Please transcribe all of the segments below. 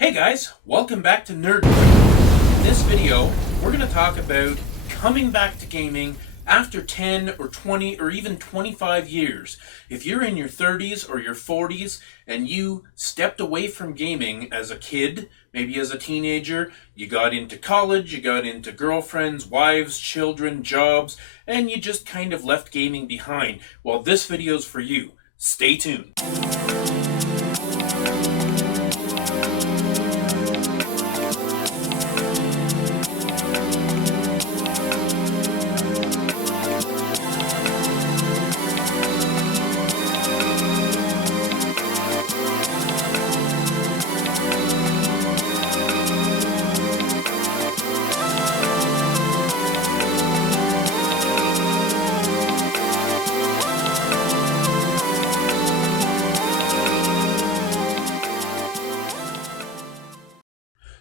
Hey guys, welcome back to Nerd Point. In this video, we're going to talk about coming back to gaming after 10 or 20 or even 25 years. If you're in your 30s or your 40s and you stepped away from gaming as a kid, maybe as a teenager, you got into college, you got into girlfriends, wives, children, jobs, and you just kind of left gaming behind, well, this video's for you. Stay tuned.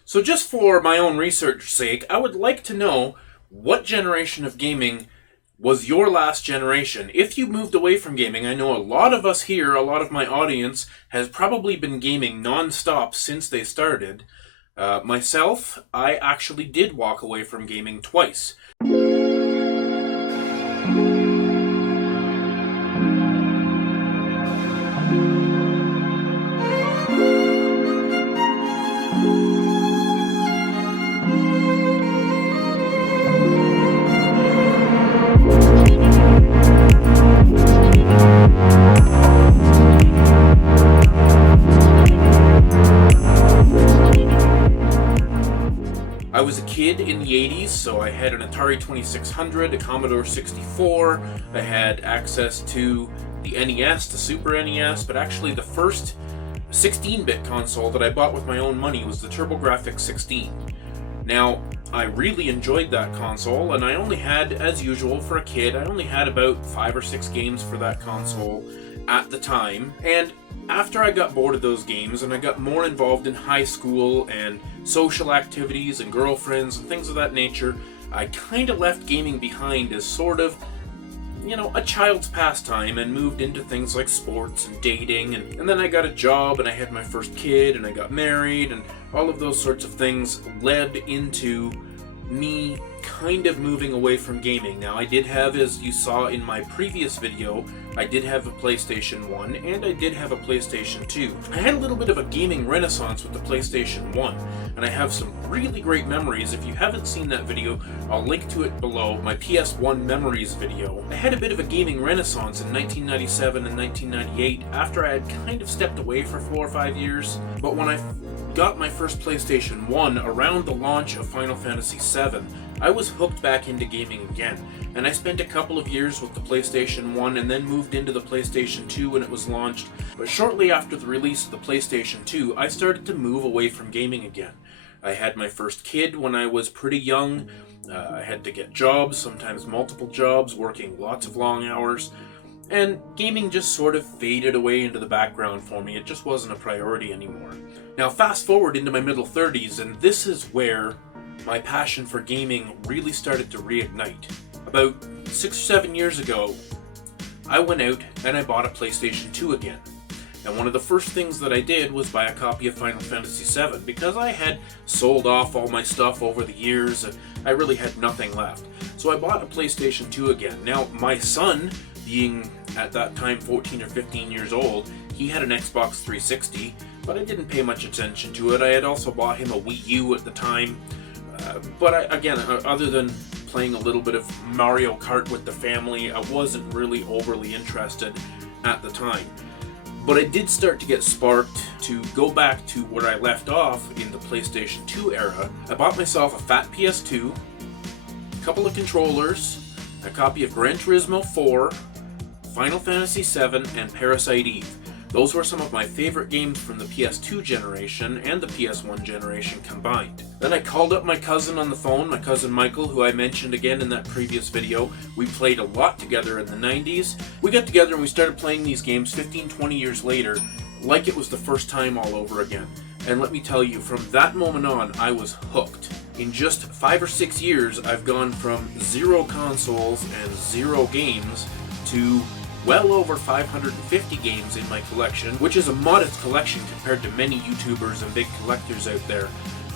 So just for my own research sake, I would like to know what generation of gaming was your last generation. If you moved away from gaming, I know a lot of us here, a lot of my audience, has probably been gaming non-stop since they started. Myself, I actually did walk away from gaming twice. I was a kid in the 80s, so I had an Atari 2600, a Commodore 64, I had access to the NES, the Super NES, but actually the first 16-bit console that I bought with my own money was the TurboGrafx 16. Now, I really enjoyed that console, and I only had, as usual for a kid, I only had about 5 or 6 games for that console at the time, and after I got bored of those games and I got more involved in high school and social activities and girlfriends and things of that nature, I kind of left gaming behind as sort of, a child's pastime and moved into things like sports and dating, and then I got a job and I had my first kid and I got married, and all of those sorts of things led into me kind of moving away from gaming. Now, I did have, as you saw in my previous video, I did have a PlayStation 1 and I did have a PlayStation 2. I had a little bit of a gaming renaissance with the PlayStation 1, and I have some really great memories. If you haven't seen that video, I'll link to it below, my PS1 Memories video. I had a bit of a gaming renaissance in 1997 and 1998 after I had kind of stepped away for 4 or 5 years, but when I got my first PlayStation 1 around the launch of Final Fantasy VII, I was hooked back into gaming again, and I spent a couple of years with the PlayStation 1 and then moved into the PlayStation 2 when it was launched. But shortly after the release of the PlayStation 2, I started to move away from gaming again. I had my first kid when I was pretty young. I had to get jobs, sometimes multiple jobs, working lots of long hours, and gaming just sort of faded away into the background for me. It just wasn't a priority anymore. Now fast forward into my middle 30s, and this is where my passion for gaming really started to reignite. About 6 or 7 years ago, I went out and I bought a PlayStation 2 again. And one of the first things that I did was buy a copy of Final Fantasy VII, because I had sold off all my stuff over the years and I really had nothing left. So I bought a PlayStation 2 again. Now, my son, being at that time 14 or 15 years old, he had an Xbox 360, but I didn't pay much attention to it. I had also bought him a Wii U at the time. Other than playing a little bit of Mario Kart with the family, I wasn't really overly interested at the time. But I did start to get sparked to go back to where I left off in the PlayStation 2 era. I bought myself a fat PS2, a couple of controllers, a copy of Gran Turismo 4, Final Fantasy VII, and Parasite Eve. Those were some of my favorite games from the PS2 generation and the PS1 generation combined. Then I called up my cousin on the phone, my cousin Michael, who I mentioned again in that previous video. We played a lot together in the 90s. We got together and we started playing these games 15, 20 years later, like it was the first time all over again. And let me tell you, from that moment on, I was hooked. In just 5 or 6 years, I've gone from 0 consoles and 0 games to well over 550 games in my collection, which is a modest collection compared to many YouTubers and big collectors out there.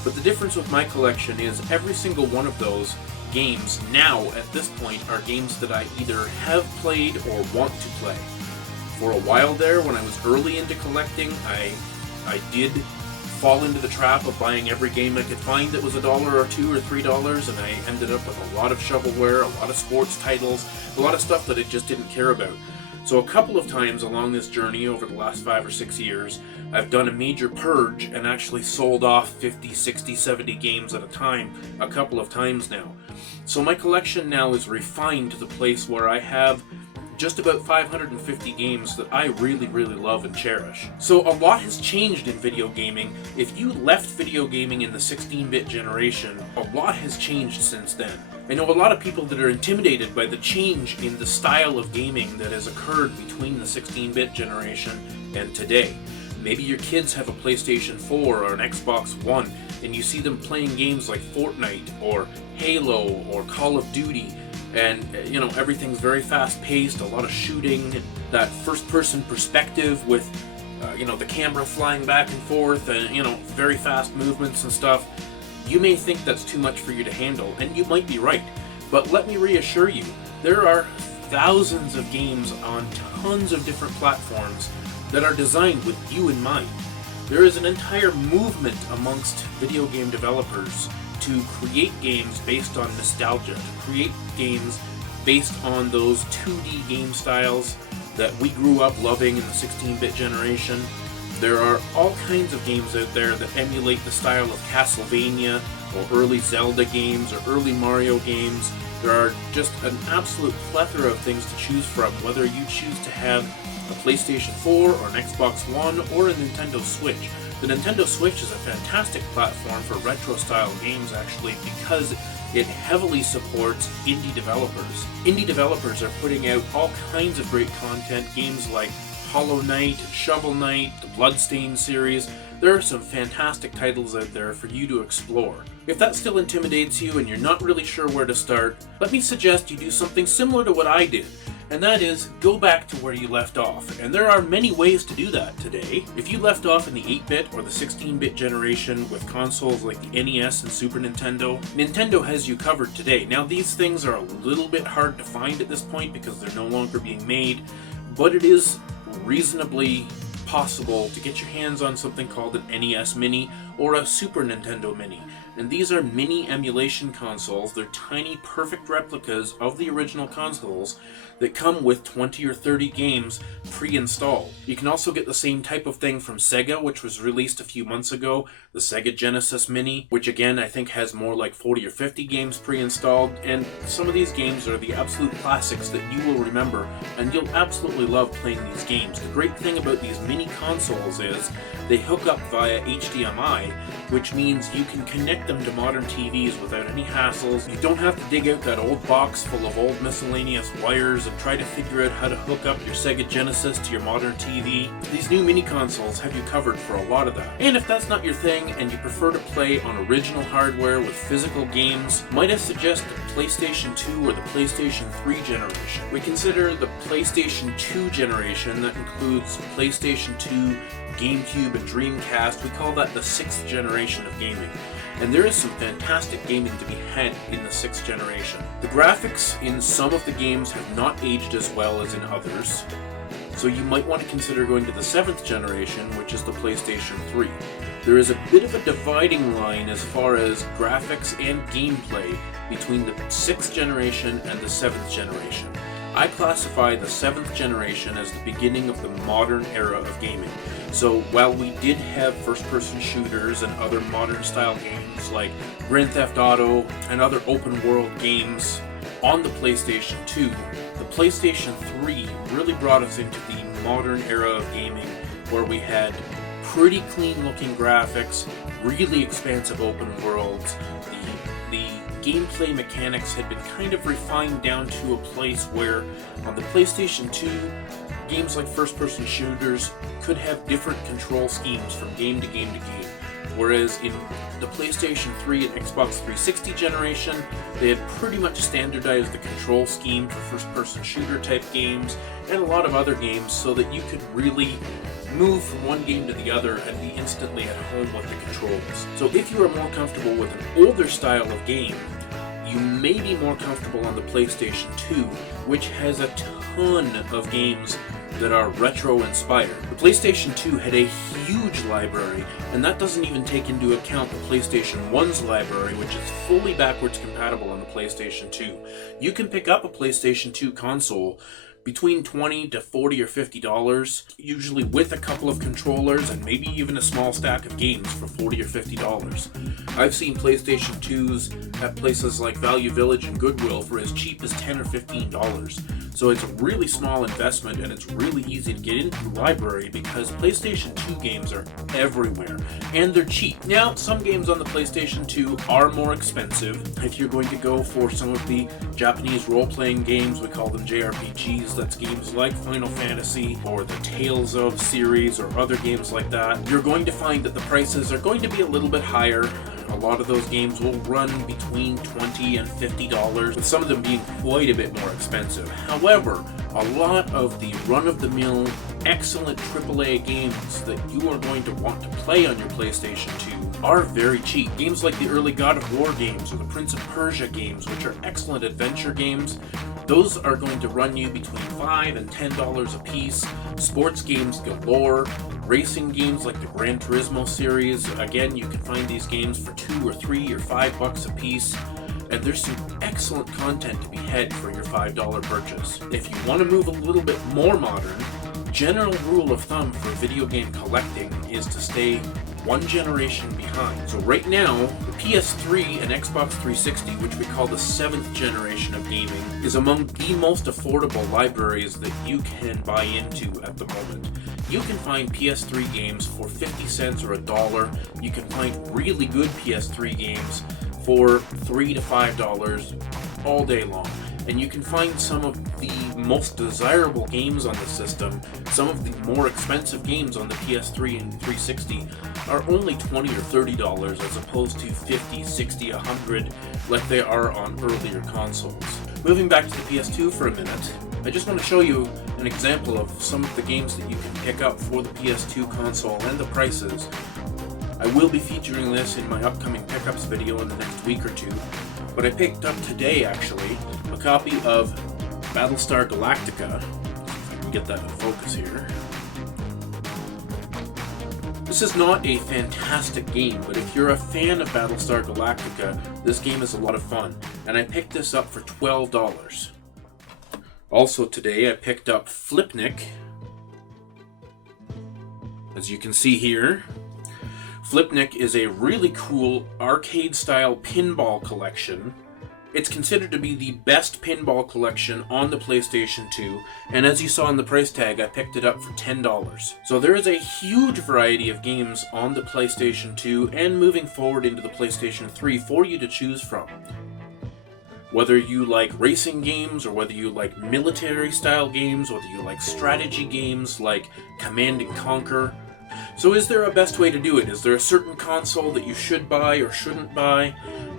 But the difference with my collection is every single one of those games now, at this point, are games that I either have played or want to play. For a while there, when I was early into collecting, I did fall into the trap of buying every game I could find that was $1 or $2 or $3, and I ended up with a lot of shovelware, a lot of sports titles, a lot of stuff that I just didn't care about. So a couple of times along this journey over the last 5 or 6 years, I've done a major purge and actually sold off 50, 60, 70 games at a time a couple of times now. So my collection now is refined to the place where I have just about 550 games that I really, really love and cherish. So a lot has changed in video gaming. If you left video gaming in the 16-bit generation, a lot has changed since then. I know a lot of people that are intimidated by the change in the style of gaming that has occurred between the 16-bit generation and today. Maybe your kids have a PlayStation 4 or an Xbox One, and you see them playing games like Fortnite or Halo or Call of Duty, and everything's very fast-paced, a lot of shooting, that first-person perspective with the camera flying back and forth, and very fast movements and stuff. You may think that's too much for you to handle, and you might be right, but let me reassure you, there are thousands of games on tons of different platforms that are designed with you in mind. There is an entire movement amongst video game developers to create games based on nostalgia, to create games based on those 2D game styles that we grew up loving in the 16-bit generation. There are all kinds of games out there that emulate the style of Castlevania, or early Zelda games, or early Mario games. There are just an absolute plethora of things to choose from, whether you choose to have a PlayStation 4 or an Xbox One or a Nintendo Switch. The Nintendo Switch is a fantastic platform for retro-style games, actually, because it heavily supports indie developers. Indie developers are putting out all kinds of great content, games like Hollow Knight, Shovel Knight, the Bloodstained series. There are some fantastic titles out there for you to explore. If that still intimidates you and you're not really sure where to start, let me suggest you do something similar to what I did, and that is go back to where you left off. And there are many ways to do that today. If you left off in the 8-bit or the 16-bit generation with consoles like the NES and Super Nintendo, Nintendo has you covered today. Now, these things are a little bit hard to find at this point because they're no longer being made, but it is reasonably possible to get your hands on something called an NES Mini or a Super Nintendo Mini. And these are mini emulation consoles. They're tiny, perfect replicas of the original consoles that come with 20 or 30 games pre-installed. You can also get the same type of thing from Sega, which was released a few months ago, the Sega Genesis Mini, which again I think has more like 40 or 50 games pre-installed, and some of these games are the absolute classics that you will remember, and you'll absolutely love playing these games. The great thing about these mini consoles is they hook up via HDMI, which means you can connect them to modern TVs without any hassles. You don't have to dig out that old box full of old miscellaneous wires and try to figure out how to hook up your Sega Genesis to your modern TV. These new mini consoles have you covered for a lot of that. And if that's not your thing and you prefer to play on original hardware with physical games, might I suggest the PlayStation 2 or the PlayStation 3 generation. We consider the PlayStation 2 generation, that includes PlayStation 2, GameCube, and Dreamcast. We call that the 6th generation of gaming. And there is some fantastic gaming to be had in the 6th generation. The graphics in some of the games have not aged as well as in others, so you might want to consider going to the 7th generation, which is the PlayStation 3. There is a bit of a dividing line as far as graphics and gameplay between the 6th generation and the 7th generation. I classify the 7th generation as the beginning of the modern era of gaming. So while we did have first-person shooters and other modern-style games like Grand Theft Auto and other open-world games on the PlayStation 2, the PlayStation 3 really brought us into the modern era of gaming, where we had pretty clean-looking graphics, really expansive open worlds. The gameplay mechanics had been kind of refined down to a place where on the PlayStation 2, games like first-person shooters could have different control schemes from game to game to game. Whereas in the PlayStation 3 and Xbox 360 generation, they had pretty much standardized the control scheme for first-person shooter type games and a lot of other games so that you could really move from one game to the other and be instantly at home with the controls. So if you are more comfortable with an older style of game, you may be more comfortable on the PlayStation 2, which has a ton of games that are retro-inspired. The PlayStation 2 had a huge library, and that doesn't even take into account the PlayStation 1's library, which is fully backwards compatible on the PlayStation 2. You can pick up a PlayStation 2 console between $20 to $40 or $50, usually with a couple of controllers and maybe even a small stack of games for $40 or $50. I've seen PlayStation 2s at places like Value Village and Goodwill for as cheap as $10 or $15. So it's a really small investment and it's really easy to get into the library because PlayStation 2 games are everywhere and they're cheap. Now, some games on the PlayStation 2 are more expensive. If you're going to go for some of the Japanese role-playing games, we call them JRPGs, that's games like Final Fantasy or the Tales of series or other games like that, you're going to find that the prices are going to be a little bit higher. A lot of those games will run between $20 and $50, with some of them being quite a bit more expensive. However, a lot of the run-of-the-mill, excellent AAA games that you are going to want to play on your PlayStation 2 are very cheap. Games like the early God of War games or the Prince of Persia games, which are excellent adventure games, those are going to run you between $5 and $10 a piece. Sports games galore. Racing games like the Gran Turismo series, again, you can find these games for $2 or $3 or $5 a piece. And there's some excellent content to be had for your $5 purchase. If you want to move a little bit more modern, general rule of thumb for video game collecting is to stay one generation behind. So right now, the PS3 and Xbox 360, which we call the 7th generation of gaming, is among the most affordable libraries that you can buy into at the moment. You can find PS3 games for 50 cents or $1. You can find really good PS3 games for $3 to $5 all day long. And you can find some of the most desirable games on the system, some of the more expensive games on the PS3 and 360 are only $20 or $30 as opposed to $50, $60, $100 like they are on earlier consoles. Moving back to the PS2 for a minute, I just want to show you an example of some of the games that you can pick up for the PS2 console and the prices. I will be featuring this in my upcoming pickups video in the next week or two, but I picked up today, actually, a copy of Battlestar Galactica. If I can get that in focus here. This is not a fantastic game, but if you're a fan of Battlestar Galactica, this game is a lot of fun, and I picked this up for $12. Also today, I picked up Flipnik. As you can see here, Flipnik is a really cool arcade-style pinball collection. It's considered to be the best pinball collection on the PlayStation 2, and as you saw in the price tag, I picked it up for $10. So there is a huge variety of games on the PlayStation 2 and moving forward into the PlayStation 3 for you to choose from. Whether you like racing games, or whether you like military-style games, whether you like strategy games like Command & Conquer. So is there a best way to do it? Is there a certain console that you should buy or shouldn't buy?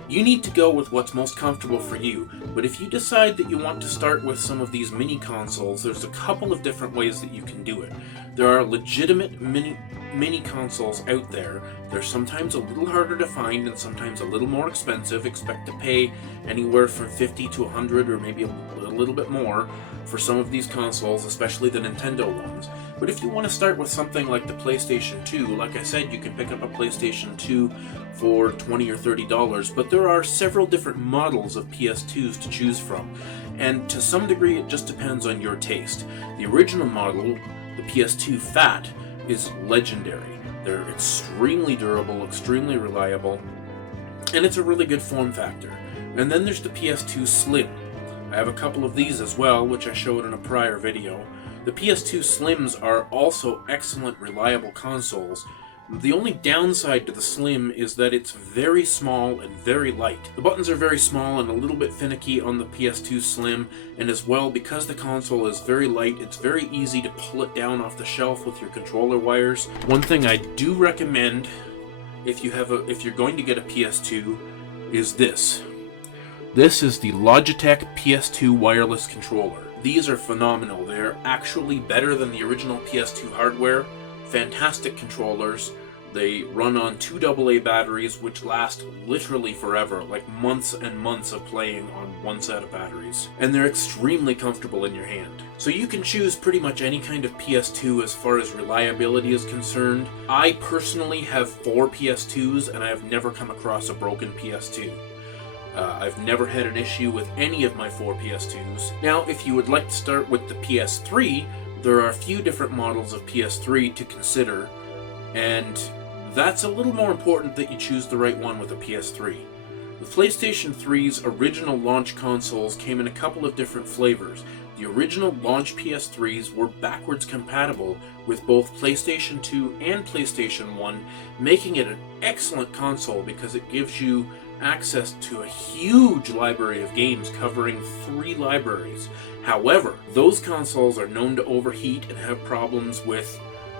You need to go with what's most comfortable for you, but if you decide that you want to start with some of these mini consoles, there's a couple of different ways that you can do it. There are legitimate mini consoles out there. They're sometimes a little harder to find and sometimes a little more expensive. Expect to pay anywhere from $50 to $100 or maybe a little bit more for some of these consoles, especially the Nintendo ones. But if you want to start with something like the PlayStation 2, like I said, you can pick up a PlayStation 2 for $20 or $30, but there are several different models of PS2s to choose from, and to some degree it just depends on your taste. The original model, the PS2 Fat, is legendary. They're extremely durable, extremely reliable, and it's a really good form factor. And then there's the PS2 Slim. I have a couple of these as well, which I showed in a prior video. The PS2 Slims are also excellent, reliable consoles. The only downside to the Slim is that it's very small and very light. The buttons are very small and a little bit finicky on the PS2 Slim, and as well, because the console is very light, it's very easy to pull it down off the shelf with your controller wires. One thing I do recommend if you're going to get a PS2 is this. This is the Logitech PS2 wireless controller. These are phenomenal. They're actually better than the original PS2 hardware. Fantastic controllers. They run on 2 AA batteries, which last literally forever, like months and months of playing on one set of batteries. And they're extremely comfortable in your hand. So you can choose pretty much any kind of PS2 as far as reliability is concerned. I personally have 4 PS2s, and I have never come across a broken PS2. I've never had an issue with any of my 4 PS2s. Now, if you would like to start with the PS3, there are a few different models of PS3 to consider, and that's a little more important that you choose the right one with a PS3. The PlayStation 3's original launch consoles came in a couple of different flavors. The original launch PS3s were backwards compatible with both PlayStation 2 and PlayStation 1, making it an excellent console because it gives you access to a huge library of games covering 3 libraries. However, those consoles are known to overheat and have problems with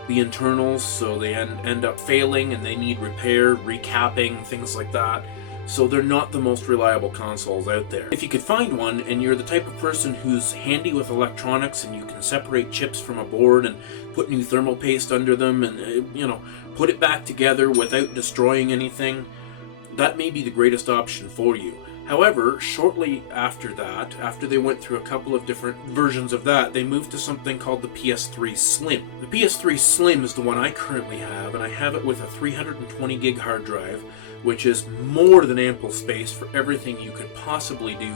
the internals, so they end up failing and they need repair, recapping, things like that. So they're not the most reliable consoles out there. If you could find one and you're the type of person who's handy with electronics and you can separate chips from a board and put new thermal paste under them and put it back together without destroying anything, that may be the greatest option for you. However, shortly after that, after they went through a couple of different versions of that, they moved to something called the PS3 Slim. The PS3 Slim is the one I currently have, and I have it with a 320 gig hard drive, which is more than ample space for everything you could possibly do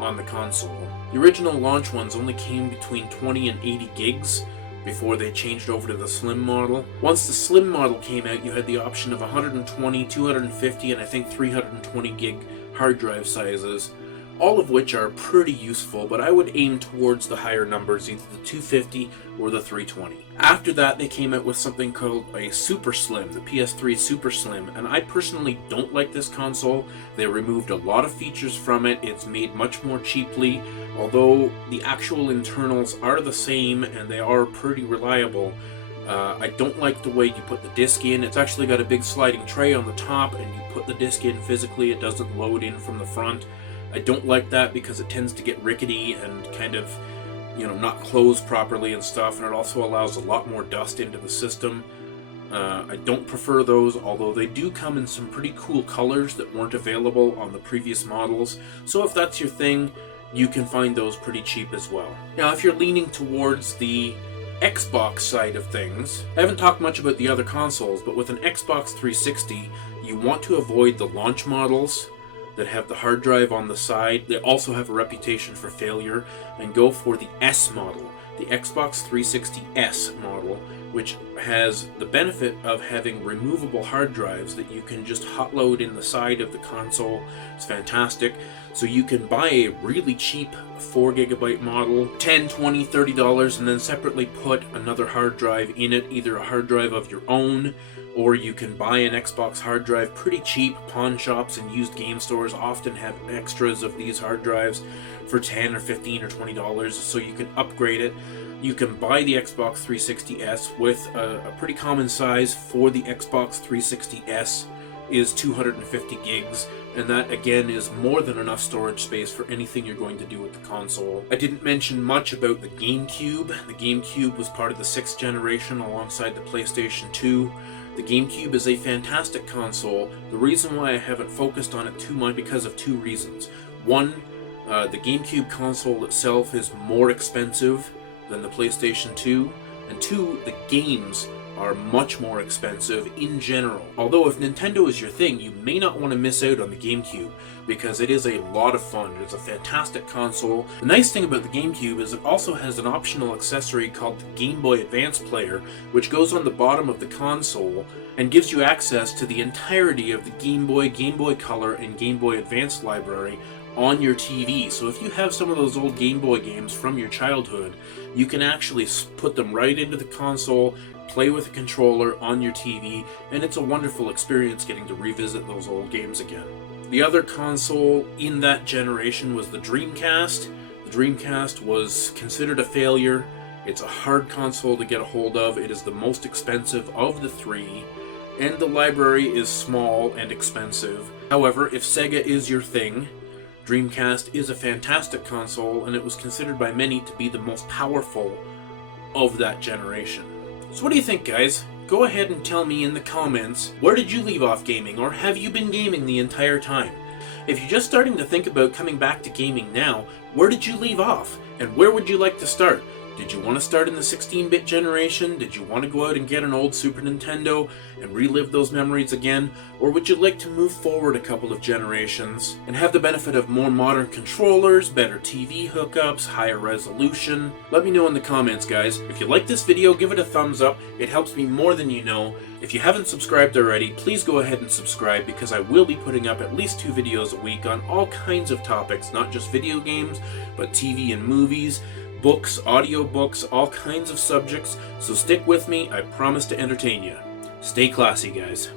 on the console. The original launch ones only came between 20 and 80 gigs before they changed over to the Slim model. Once the Slim model came out, you had the option of 120, 250, and I think 320 gig hard drive sizes, all of which are pretty useful, but I would aim towards the higher numbers, either the 250 or the 320. After that, they came out with something called a Super Slim, the PS3 Super Slim, and I personally don't like this console. They removed a lot of features from it. It's made much more cheaply, although the actual internals are the same and they are pretty reliable. I don't like the way you put the disc in. It's actually got a big sliding tray on the top, and you put the disc in physically. It doesn't load in from the front. I don't like that because it tends to get rickety and kind of, not close properly and stuff, and it also allows a lot more dust into the system. I don't prefer those, although they do come in some pretty cool colors that weren't available on the previous models. So if that's your thing, you can find those pretty cheap as well. Now, if you're leaning towards the Xbox side of things, I haven't talked much about the other consoles, but with an Xbox 360, you want to avoid the launch models that have the hard drive on the side. They also have a reputation for failure, and go for the S model, the Xbox 360 S model, which has the benefit of having removable hard drives that you can just hot load in the side of the console. It's fantastic. So you can buy a really cheap 4GB model, $10, $20, $30, and then separately put another hard drive in it, either a hard drive of your own, or you can buy an Xbox hard drive pretty cheap. Pawn shops and used game stores often have extras of these hard drives for $10 or $15 or $20, so you can upgrade it. You can buy the Xbox 360S with a pretty common size for the Xbox 360S is 250 gigs, and that again is more than enough storage space for anything you're going to do with the console. I didn't mention much about the GameCube. The GameCube was part of the 6th generation alongside the PlayStation 2. The GameCube is a fantastic console. The reason why I haven't focused on it too much because of 2 reasons. One, the GameCube console itself is more expensive than the PlayStation 2, and 2, the games are much more expensive in general. Although if Nintendo is your thing, you may not want to miss out on the GameCube, because it is a lot of fun. It's a fantastic console. The nice thing about the GameCube is it also has an optional accessory called the Game Boy Advance player, which goes on the bottom of the console and gives you access to the entirety of the Game Boy Color, and Game Boy Advance library on your TV. So if you have some of those old Game Boy games from your childhood, you can actually put them right into the console, play with a controller on your TV, and it's a wonderful experience getting to revisit those old games again. The other console in that generation was the Dreamcast. The Dreamcast was considered a failure. It's a hard console to get a hold of. It is the most expensive of the 3, and the library is small and expensive. However, if Sega is your thing, Dreamcast is a fantastic console, and it was considered by many to be the most powerful of that generation. So what do you think, guys? Go ahead and tell me in the comments, where did you leave off gaming, or have you been gaming the entire time? If you're just starting to think about coming back to gaming now, where did you leave off, and where would you like to start? Did you want to start in the 16-bit generation? Did you want to go out and get an old Super Nintendo and relive those memories again? Or would you like to move forward a couple of generations and have the benefit of more modern controllers, better TV hookups, higher resolution? Let me know in the comments, guys. If you like this video, give it a thumbs up. It helps me more than you know. If you haven't subscribed already, please go ahead and subscribe, because I will be putting up at least 2 videos a week on all kinds of topics, not just video games, but TV and movies, books, audiobooks, all kinds of subjects. So stick with me, I promise to entertain you. Stay classy, guys.